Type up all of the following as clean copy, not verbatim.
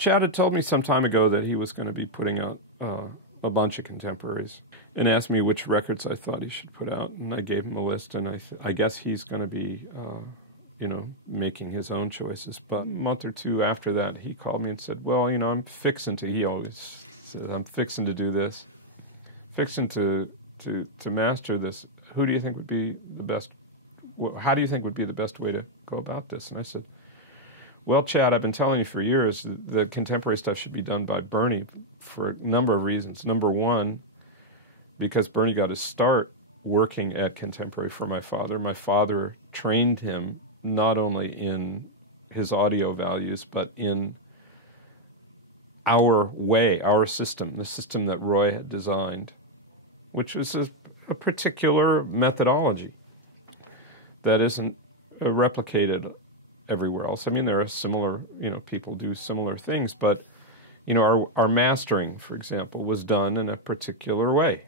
Chad had told me some time ago that he was going to be putting out a bunch of contemporaries and asked me which records I thought he should put out, and I gave him a list, and I guess he's going to be, making his own choices. But a month or two after that, he called me and said, well, I'm fixing to, he always says, I'm fixing to do this, fixing to master this. Who do you think would be the best, how do you think would be the best way to go about this? And I said, well, Chad, I've been telling you for years that contemporary stuff should be done by Bernie for a number of reasons. Number one, because Bernie got his start working at contemporary for my father. My father trained him not only in his audio values, but in our way, our system, the system that Roy had designed, which was a particular methodology that isn't replicated everywhere else. I mean, there are similar, people do similar things, but, our mastering, for example, was done in a particular way,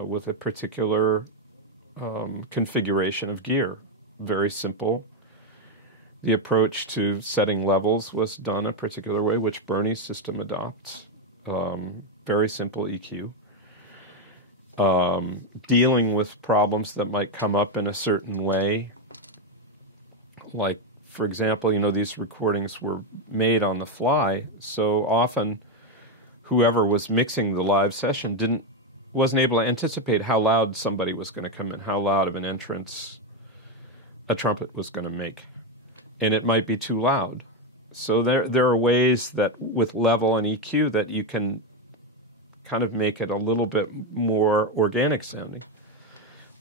with a particular configuration of gear. Very simple. The approach to setting levels was done a particular way, which Bernie's system adopts. Very simple EQ. Dealing with problems that might come up in a certain way. Like, for example, these recordings were made on the fly, so often whoever was mixing the live session wasn't able to anticipate how loud somebody was going to come in, how loud of an entrance a trumpet was going to make. And it might be too loud. So there are ways that with level and EQ that you can kind of make it a little bit more organic sounding,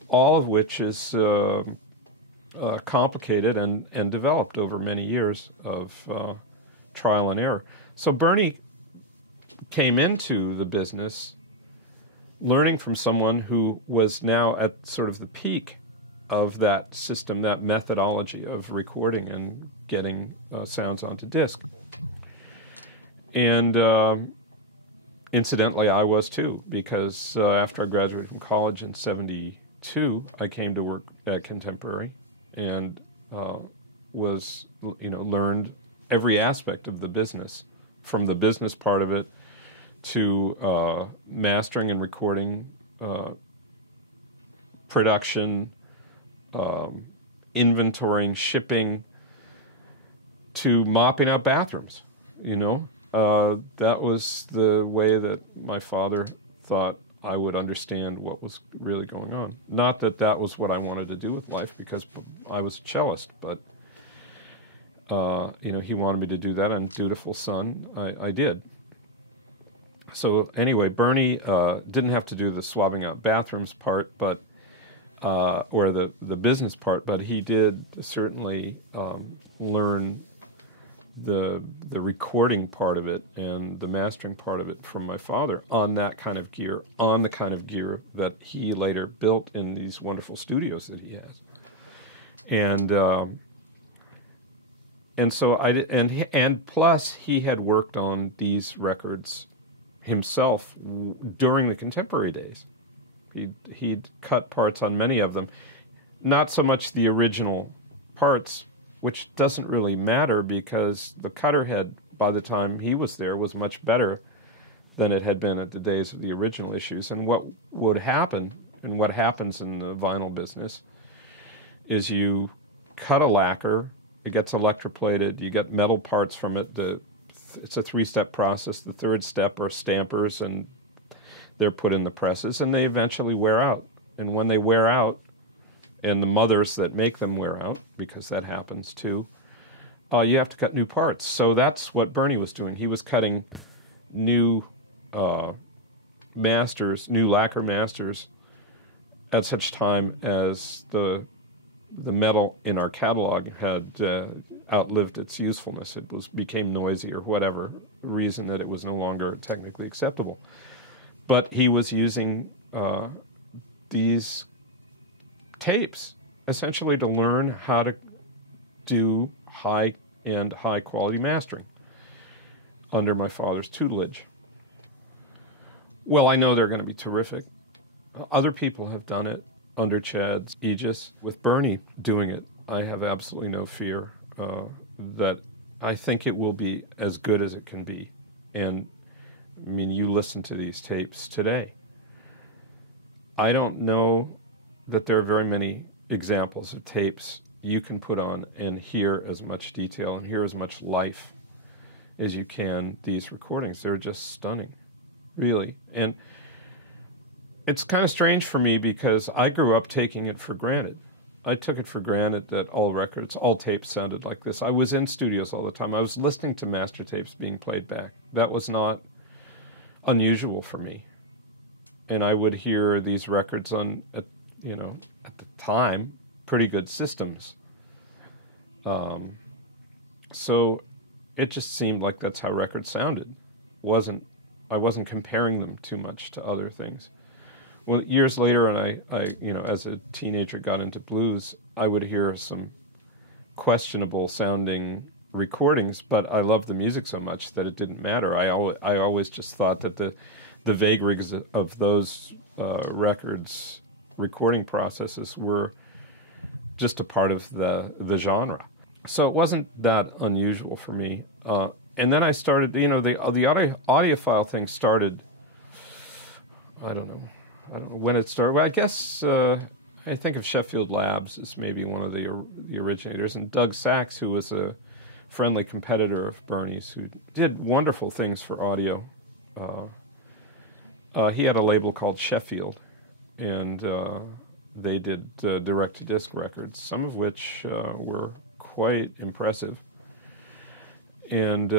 all of which is complicated and developed over many years of trial and error. So Bernie came into the business learning from someone who was now at sort of the peak of that system, that methodology of recording and getting sounds onto disc. And incidentally, I was too, because after I graduated from college in 1972, I came to work at Contemporary and learned every aspect of the business, from the business part of it to mastering and recording, production, inventorying, shipping, to mopping up bathrooms. That was the way that my father thought I would understand what was really going on. Not that that was what I wanted to do with life, because I was a cellist, but he wanted me to do that, and dutiful son, I did. So anyway, Bernie didn't have to do the swabbing out bathrooms part, but or the business part, but he did certainly learn the recording part of it and the mastering part of it from my father on that kind of gear, on the kind of gear that he later built in these wonderful studios that he has. And so and plus he had worked on these records himself during the Contemporary days. He'd cut parts on many of them, not so much the original parts, which doesn't really matter because the cutter head, by the time he was there, was much better than it had been at the days of the original issues. And what would happen, and what happens in the vinyl business, is you cut a lacquer, it gets electroplated, you get metal parts from it. It's a three-step process. The third step are stampers, and they're put in the presses, and they eventually wear out. And when they wear out, and the mothers that make them wear out, because that happens too, you have to cut new parts. So that's what Bernie was doing. He was cutting new masters, new lacquer masters, at such time as the metal in our catalog had outlived its usefulness. It became noisy or whatever reason that it was no longer technically acceptable. But he was using these tapes essentially to learn how to do high-end, high-quality mastering under my father's tutelage. Well, I know they're going to be terrific. Other people have done it under Chad's aegis. With Bernie doing it, I have absolutely no fear that I think it will be as good as it can be. And, I mean, you listen to these tapes today. I don't know that there are very many examples of tapes you can put on and hear as much detail and hear as much life as you can these recordings. They're just stunning, really. And it's kind of strange for me because I grew up taking it for granted. I took it for granted that all records, all tapes sounded like this. I was in studios all the time. I was listening to master tapes being played back. That was not unusual for me. And I would hear these records on, at the time, pretty good systems. So it just seemed like that's how records sounded. I wasn't comparing them too much to other things. Well, years later, and I as a teenager got into blues, I would hear some questionable sounding recordings, but I loved the music so much that it didn't matter. I always just thought that the vagaries of those records recording processes were just a part of the genre. So it wasn't that unusual for me. And then I started, the audiophile thing started, I don't know when it started. Well, I guess I think of Sheffield Labs as maybe one of the originators, and Doug Sachs, who was a friendly competitor of Bernie's, who did wonderful things for audio. He had a label called Sheffield, and they did direct-to-disc records, some of which were quite impressive. And,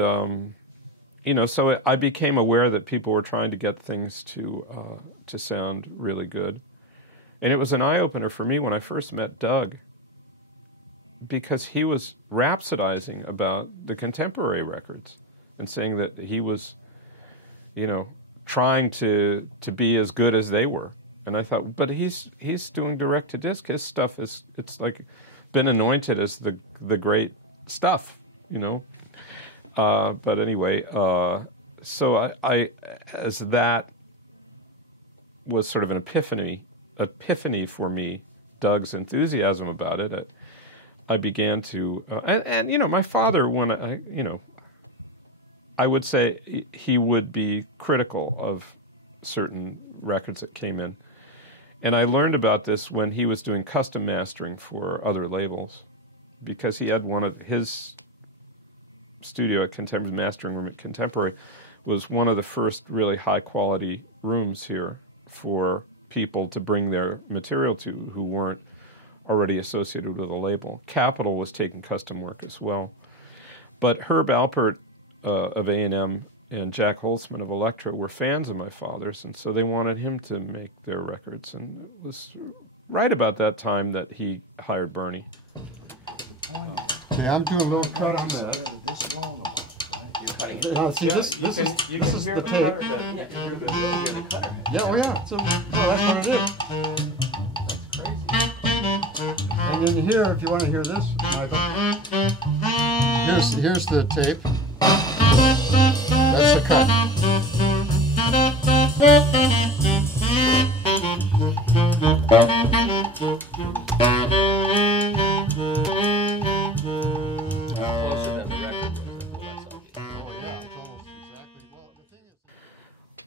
so I became aware that people were trying to get things to sound really good. And it was an eye-opener for me when I first met Doug, because he was rhapsodizing about the contemporary records and saying that he was, trying to be as good as they were. And I thought, but he's doing direct-to-disc. His stuff it's like been anointed as the great stuff, But anyway, so I as that was sort of an epiphany for me, Doug's enthusiasm about it, I began to, and my father, when I would say he would be critical of certain records that came in. And I learned about this when he was doing custom mastering for other labels, because he had one of his studio at Contemporary, mastering room at Contemporary, was one of the first really high-quality rooms here for people to bring their material to who weren't already associated with a label. Capitol was taking custom work as well. But Herb Alpert of A&M and Jack Holtzman of Elektra were fans of my father's, and so they wanted him to make their records. And it was right about that time that he hired Bernie. Okay, I'm doing a little cut on that. Now, see, this is the tape. Yeah, oh yeah. So, well, that's what it is. That's crazy. And then here, if you want to hear this, Michael, here's the tape. That's the cut.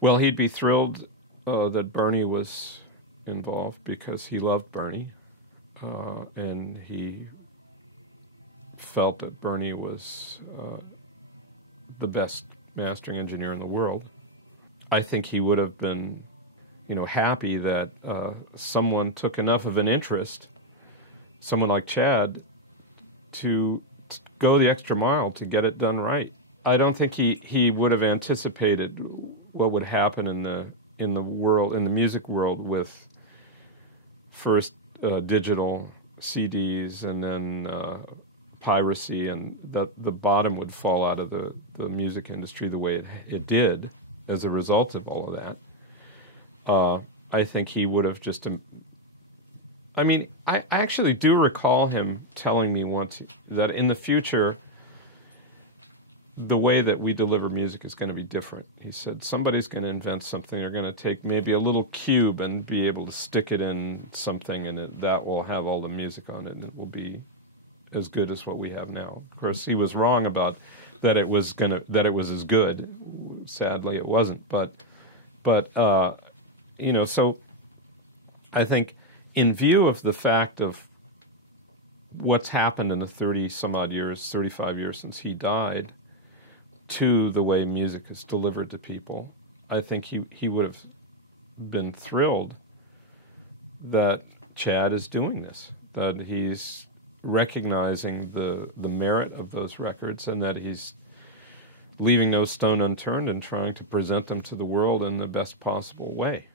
Well, he'd be thrilled that Bernie was involved, because he loved Bernie, and he felt that Bernie was the best mastering engineer in the world. I think he would have been, happy that someone took enough of an interest, someone like Chad, to go the extra mile to get it done right. I don't think he would have anticipated what would happen in the world, in the music world, with first digital CDs and then piracy, and that the bottom would fall out of the music industry the way it did as a result of all of that. I think he would have just... I actually do recall him telling me once that in the future, the way that we deliver music is going to be different. He said, somebody's going to invent something. They're going to take maybe a little cube and be able to stick it in something, and that will have all the music on it, and it will be as good as what we have now. Of course, he was wrong about that it was as good. Sadly, it wasn't. But so I think in view of the fact of what's happened in the 35 years since he died, to the way music is delivered to people, I think he would have been thrilled that Chad is doing this, that he's recognizing the merit of those records, and that he's leaving no stone unturned and trying to present them to the world in the best possible way.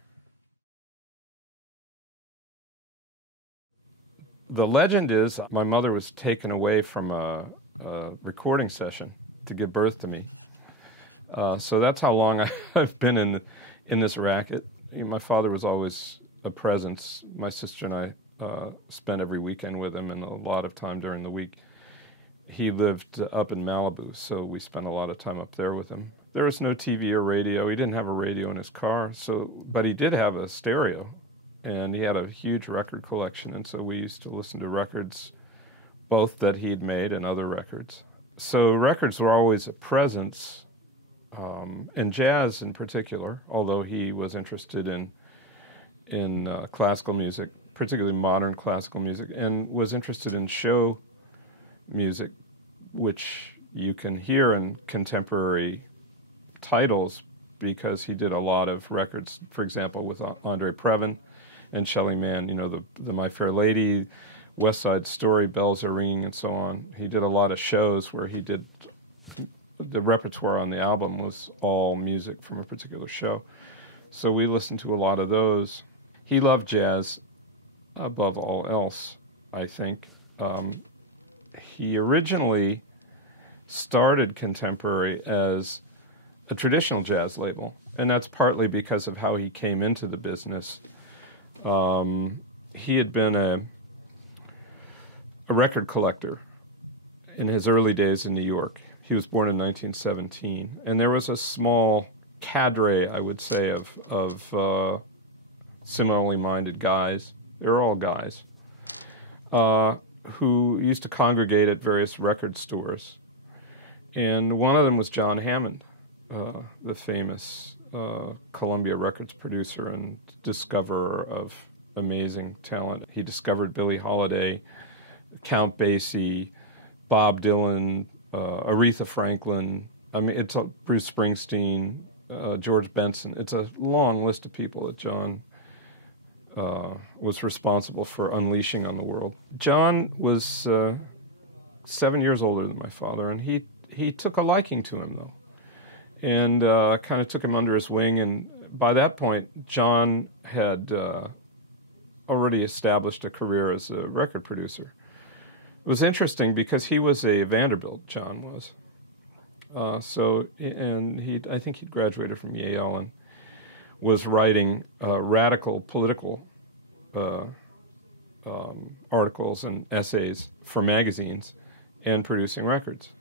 The legend is my mother was taken away from a recording session to give birth to me. So that's how long I've been in this racket. My father was always a presence. My sister and I spent every weekend with him and a lot of time during the week. He lived up in Malibu, so we spent a lot of time up there with him. There was no TV or radio. He didn't have a radio in his car, but he did have a stereo, and he had a huge record collection, and so we used to listen to records, both that he'd made and other records. So records were always a presence, and jazz in particular, although he was interested in classical music, particularly modern classical music, and was interested in show music, which you can hear in contemporary titles because he did a lot of records, for example, with Andre Previn and Shelley Mann, the My Fair Lady, West Side Story, Bells Are Ringing, and so on. He did a lot of shows where he did, the repertoire on the album was all music from a particular show. So we listened to a lot of those. He loved jazz above all else, I think. He originally started Contemporary as a traditional jazz label, and that's partly because of how he came into the business. He had been a record collector in his early days in New York. He was born in 1917, and there was a small cadre, I would say, of similarly minded guys. They were all guys who used to congregate at various record stores. And one of them was John Hammond, the famous Columbia Records producer and discoverer of amazing talent. He discovered Billie Holiday, Count Basie, Bob Dylan, Aretha Franklin, it's Bruce Springsteen, George Benson. It's a long list of people that John was responsible for unleashing on the world. John was 7 years older than my father, and he took a liking to him, though, and kind of took him under his wing. And by that point, John had already established a career as a record producer. It was interesting because he was a Vanderbilt, John was. I think he'd graduated from Yale and was writing radical political articles and essays for magazines and producing records.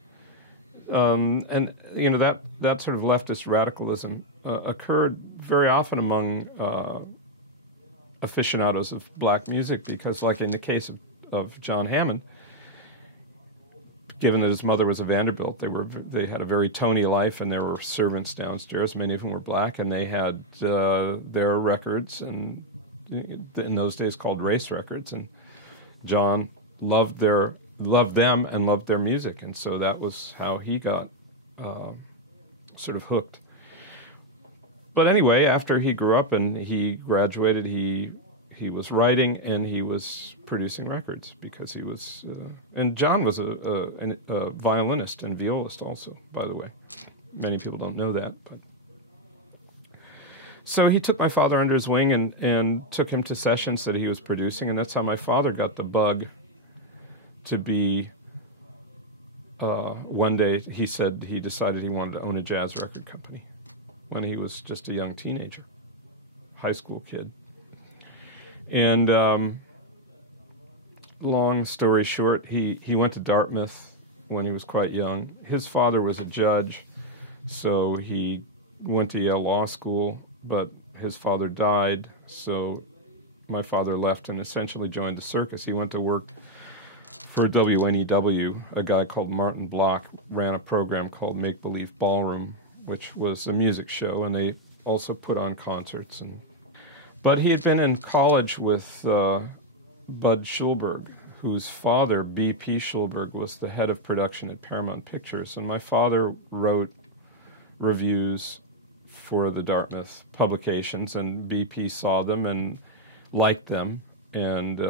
And that sort of leftist radicalism occurred very often among aficionados of black music because, like in the case of John Hammond, given that his mother was a Vanderbilt, they had a very Tony life, and there were servants downstairs. Many of whom were black, and they had their records, and in those days called race records. And John loved them and loved their music, and so that was how he got sort of hooked. But anyway, after he grew up and he graduated, he was writing and he was producing records because he was, and John was a violinist and violist also, by the way. Many people don't know that, but. So he took my father under his wing and took him to sessions that he was producing, and that's how my father got the bug to be, one day he said he decided he wanted to own a jazz record company when he was just a young teenager, high school kid. And long story short, he went to Dartmouth when he was quite young. His father was a judge, so he went to Yale Law School, but his father died, so my father left and essentially joined the circus. He went to work for WNEW, a guy called Martin Block ran a program called Make Believe Ballroom, which was a music show, and they also put on concerts. But he had been in college with Bud Schulberg, whose father, B.P. Schulberg, was the head of production at Paramount Pictures. And my father wrote reviews for the Dartmouth publications, and BP saw them and liked them. And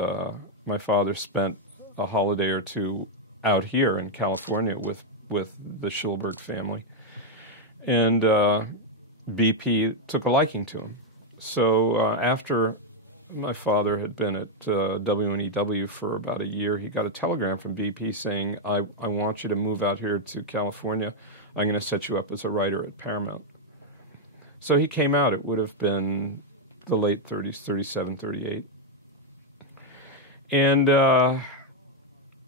my father spent a holiday or two out here in California with the Schulberg family. And BP took a liking to him. So after my father had been at WNEW for about a year, he got a telegram from BP saying, I want you to move out here to California. I'm going to set you up as a writer at Paramount. So he came out. It would have been the late 30s, 37, 38. And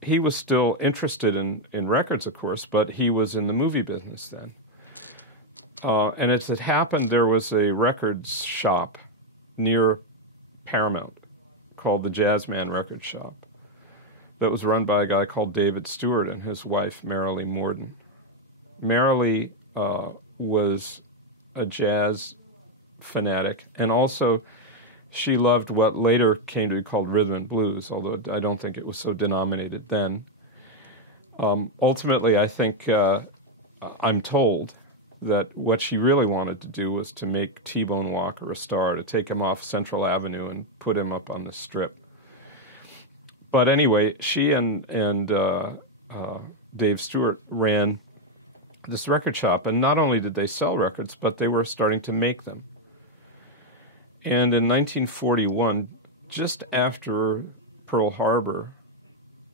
he was still interested in records, of course, but he was in the movie business then. And as it happened, there was a records shop near Paramount called the Jazzman Record Shop that was run by a guy called David Stewart and his wife, Marilee Morden. Marilee was a jazz fanatic, and also she loved what later came to be called rhythm and blues, although I don't think it was so denominated then. Ultimately, I think I'm told that what she really wanted to do was to make T-Bone Walker a star, to take him off Central Avenue and put him up on the Strip. But anyway, she and Dave Stewart ran this record shop, and not only did they sell records, but they were starting to make them. And in 1941, just after Pearl Harbor,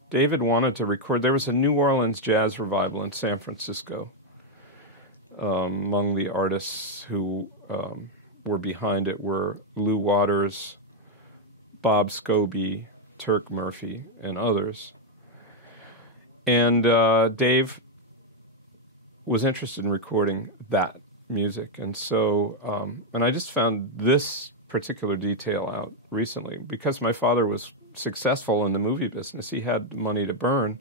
David wanted to record. There was a New Orleans jazz revival in San Francisco. Among the artists who were behind it were Lou Waters, Bob Scobie, Turk Murphy, and others. And Dave was interested in recording that music. And so, and I just found this particular detail out recently. Because my father was successful in the movie business, he had money to burn,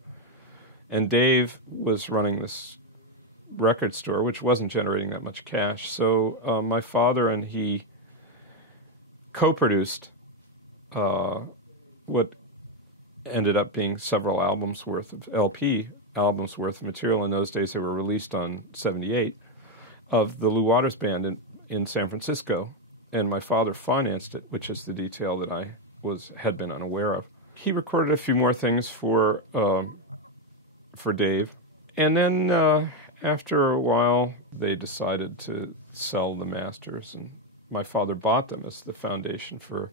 and Dave was running this record store, which wasn't generating that much cash. So my father and he co-produced what ended up being several albums worth of LP albums worth of material. In those days, they were released on 78 of the Lou Waters Band in San Francisco, and my father financed it, which is the detail that I had been unaware of. He recorded a few more things for Dave, and then after a while, they decided to sell the masters, and my father bought them as the foundation for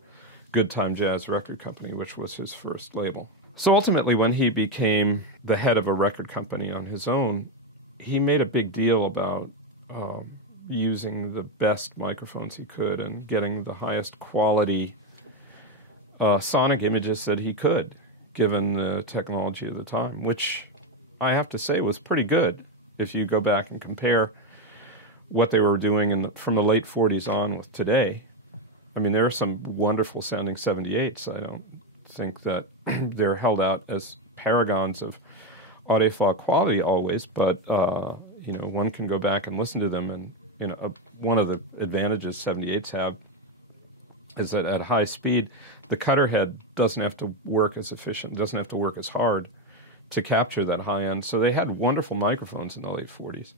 Good Time Jazz Record Company, which was his first label. So ultimately, when he became the head of a record company on his own, he made a big deal about using the best microphones he could and getting the highest quality sonic images that he could, given the technology of the time, which I have to say was pretty good. If you go back and compare what they were doing from the late 40s on with today, I mean, there are some wonderful sounding 78s. I don't think that they're held out as paragons of audiophile quality always, but one can go back and listen to them, and one of the advantages 78s have is that at high speed, the cutter head doesn't have to work as efficient, doesn't have to work as hard to capture that high end. So they had wonderful microphones in the late 40s.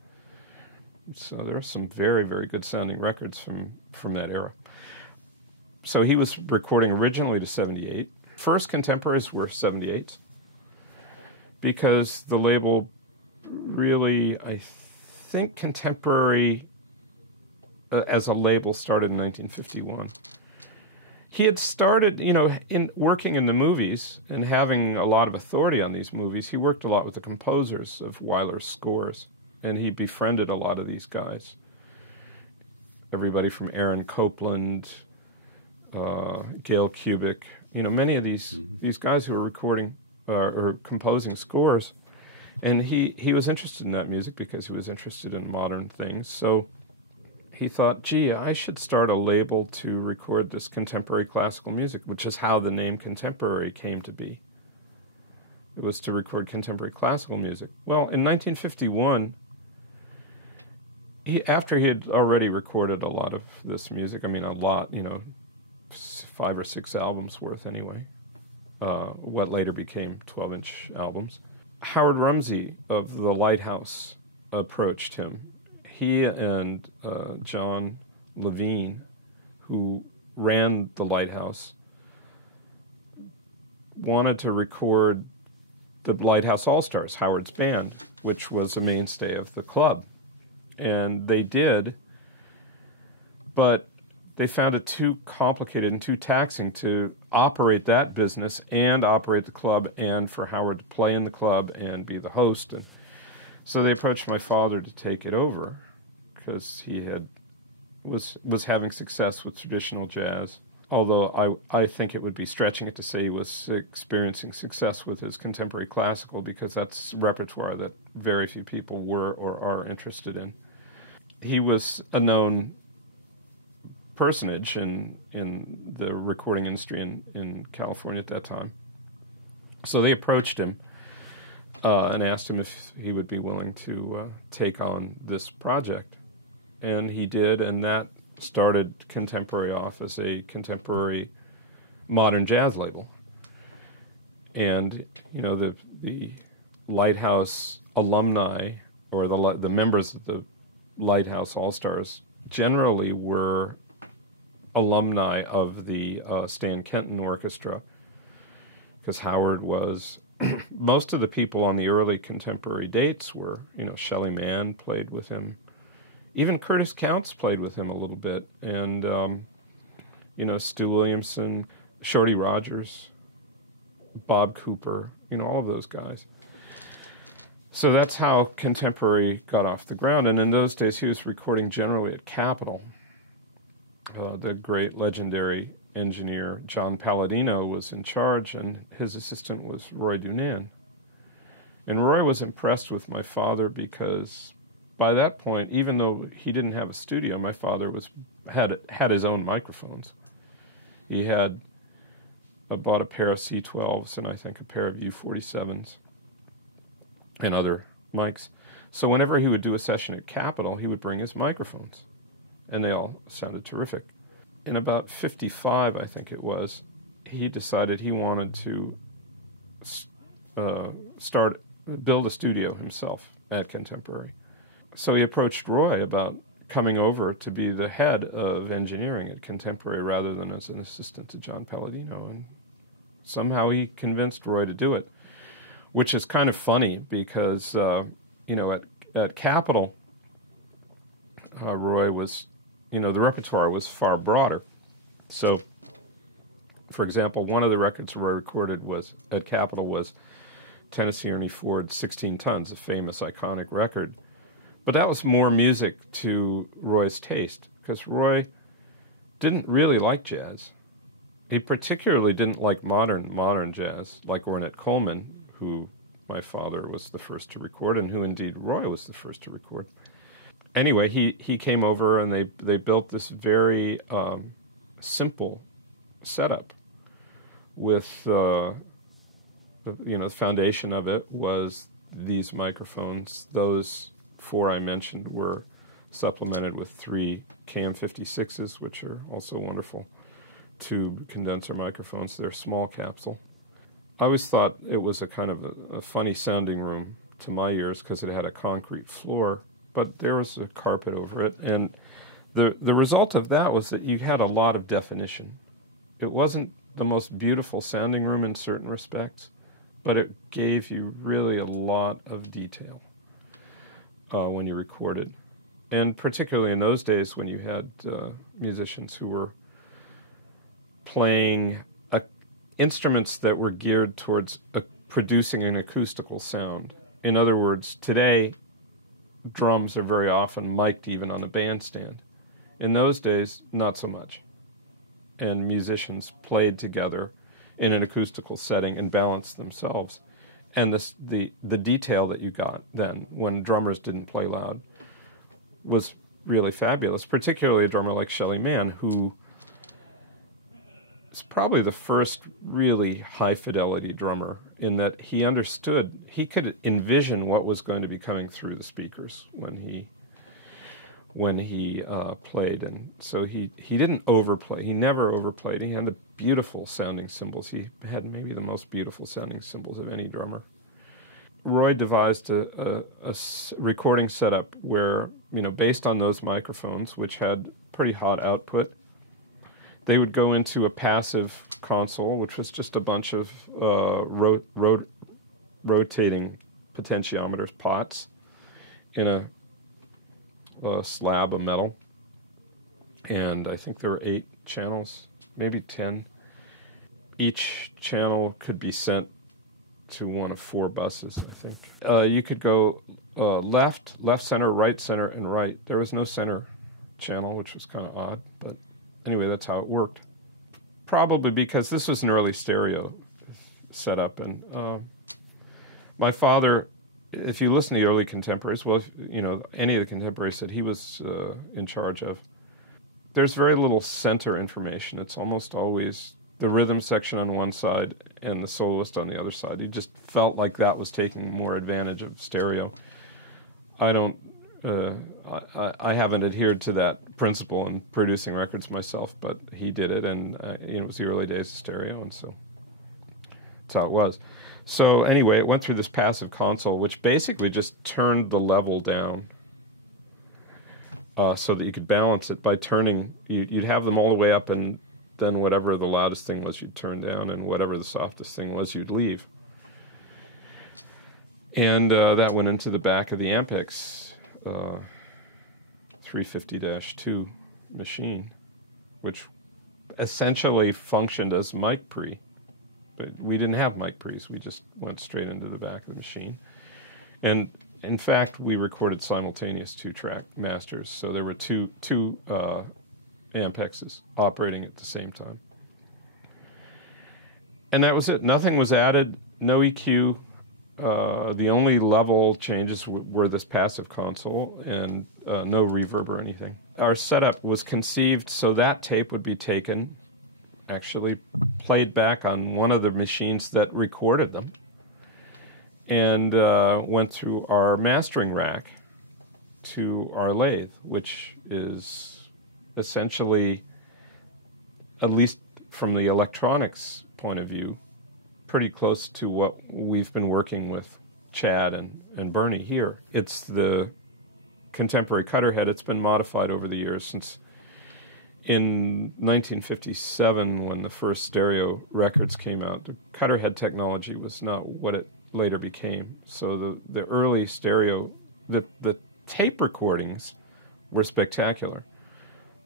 So there are some very, very good sounding records from that era. So he was recording originally to 78. First contemporaries were 78s because the label really, I think contemporary as a label started in 1951. He had started, in working in the movies and having a lot of authority on these movies. He worked a lot with the composers of Wyler's scores, and he befriended a lot of these guys. Everybody from Aaron Copland, Gail Kubik, many of these guys who were recording or composing scores. And he was interested in that music because he was interested in modern things. So he thought, gee, I should start a label to record this contemporary classical music, which is how the name contemporary came to be. It was to record contemporary classical music. Well, in 1951, after he had already recorded a lot of this music, I mean, a lot, 5 or 6 albums worth anyway, what later became 12-inch albums, Howard Rumsey of the Lighthouse approached him. He and John Levine, who ran the Lighthouse, wanted to record the Lighthouse All-Stars, Howard's band, which was a mainstay of the club. And they did, but they found it too complicated and too taxing to operate that business and operate the club and for Howard to play in the club and be the host. And so they approached my father to take it over because he was having success with traditional jazz. Although I think it would be stretching it to say he was experiencing success with his contemporary classical, because that's repertoire that very few people were or are interested in. He was a known personage in the recording industry in California at that time. So they approached him and asked him if he would be willing to take on this project. And he did, and that started Contemporary off as a contemporary modern jazz label. And, the Lighthouse alumni, or the members of the Lighthouse All-Stars, generally were alumni of the Stan Kenton Orchestra, because Howard was, most of the people on the early contemporary dates were, Shelley Mann played with him. Even Curtis Counts played with him a little bit, and, Stu Williamson, Shorty Rogers, Bob Cooper, all of those guys. So that's how Contemporary got off the ground, and in those days he was recording generally at Capitol. The great legendary engineer John Palladino was in charge, and his assistant was Roy Dunan. And Roy was impressed with my father because by that point, even though he didn't have a studio, my father had his own microphones. He had bought a pair of C12s and I think a pair of U47s and other mics. So whenever he would do a session at Capitol, he would bring his microphones, and they all sounded terrific. In about 55, I think it was, he decided he wanted to build a studio himself at Contemporary. So he approached Roy about coming over to be the head of engineering at Contemporary rather than as an assistant to John Palladino. And somehow he convinced Roy to do it, which is kind of funny because, at Capitol, Roy was, the repertoire was far broader. So, for example, one of the records Roy recorded at Capitol was Tennessee Ernie Ford's 16 Tons, a famous, iconic record. But that was more music to Roy's taste, because Roy didn't really like jazz. He particularly didn't like modern jazz, like Ornette Coleman, who my father was the first to record, and who indeed Roy was the first to record. Anyway, he came over, and they built this very simple setup with, the foundation of it was these microphones. Those 4 I mentioned were supplemented with 3 KM56s, which are also wonderful tube condenser microphones. They're small capsule. I always thought it was a kind of a funny sounding room to my ears because it had a concrete floor, but there was a carpet over it. And the result of that was that you had a lot of definition. It wasn't the most beautiful sounding room in certain respects, but it gave you really a lot of detail when you recorded. And particularly in those days when you had musicians who were playing instruments that were geared towards producing an acoustical sound. In other words, today, drums are very often mic'd even on a bandstand. In those days, not so much. And musicians played together in an acoustical setting and balanced themselves. And the detail that you got then, when drummers didn't play loud, was really fabulous, particularly a drummer like Shelley Mann, who is probably the first really high-fidelity drummer in that he understood, he could envision what was going to be coming through the speakers when he played. And so he didn't overplay. He never overplayed. He had the beautiful sounding cymbals. He had maybe the most beautiful sounding cymbals of any drummer. Roy devised a recording setup where, based on those microphones, which had pretty hot output, they would go into a passive console, which was just a bunch of rotating potentiometers, pots, in a slab of metal. And I think there were 8 channels, maybe 10. Each channel could be sent to one of 4 buses, I think. You could go left, center, and right. There was no center channel, which was kind of odd, but anyway, that's how it worked. Probably because this was an early stereo setup, and my father, if you listen to the early contemporaries, well, any of the contemporaries that he was in charge of, there's very little center information. It's almost always the rhythm section on one side and the soloist on the other side. He just felt like that was taking more advantage of stereo. I haven't adhered to that principle in producing records myself, but he did it, and it was the early days of stereo, and so that's how it was. So anyway, it went through this passive console, which basically just turned the level down so that you could balance it by turning. You'd have them all the way up, and then whatever the loudest thing was, you'd turn down, and whatever the softest thing was, you'd leave. And that went into the back of the Ampex 350-2 machine, which essentially functioned as mic pre. But we didn't have mic pre's. We just went straight into the back of the machine. And in fact, we recorded simultaneous 2-track masters. So there were two Ampexes operating at the same time. And that was it. Nothing was added, no EQ. The only level changes were this passive console and no reverb or anything. Our setup was conceived so that tape would be taken, actually played back on one of the machines that recorded them, and went through our mastering rack to our lathe, which is essentially, at least from the electronics point of view, pretty close to what we've been working with Chad and Bernie here. It's the contemporary cutter head. It's been modified over the years since in 1957, when the first stereo records came out, the cutter head technology was not what it later became. So the early stereo, the tape recordings were spectacular.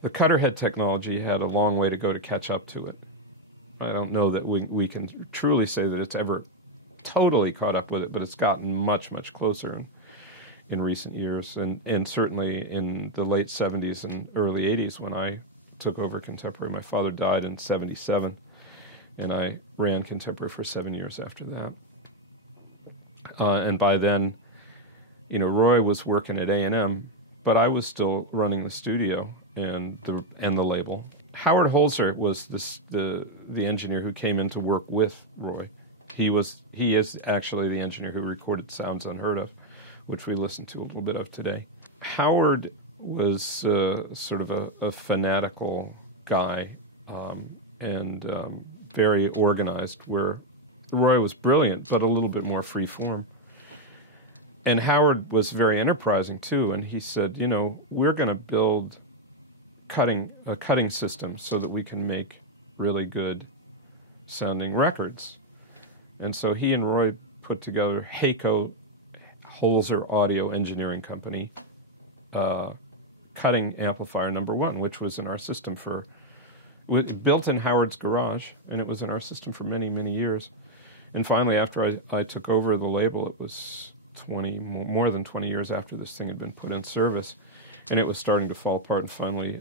The cutter head technology had a long way to go to catch up to it. I don't know that we can truly say that it's ever totally caught up with it, but it's gotten much, much closer in recent years, and certainly in the late 70s and early 80s when I took over Contemporary. My father died in 77, and I ran Contemporary for 7 years after that. And by then, Roy was working at A&M, but I was still running the studio and the label. Howard Holzer was the engineer who came in to work with Roy. He is actually the engineer who recorded Sounds Unheard Of, which we listened to a little bit of today. Howard was sort of a fanatical guy and very organized, where Roy was brilliant, but a little bit more free form. And Howard was very enterprising too, and he said, we're going to build a cutting system so that we can make really good sounding records. And so he and Roy put together Hayco, Holzer Audio Engineering Company, cutting amplifier number 1, which was in our system built in Howard's garage, and it was in our system for many, many years. And finally, after I took over the label, it was more than 20 years after this thing had been put in service, and it was starting to fall apart. And finally,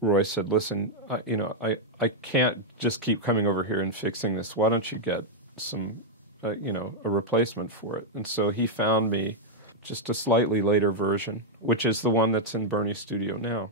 Roy said, "Listen, I can't just keep coming over here and fixing this. Why don't you get some, a replacement for it?" And so he found me just a slightly later version, which is the one that's in Bernie's studio now.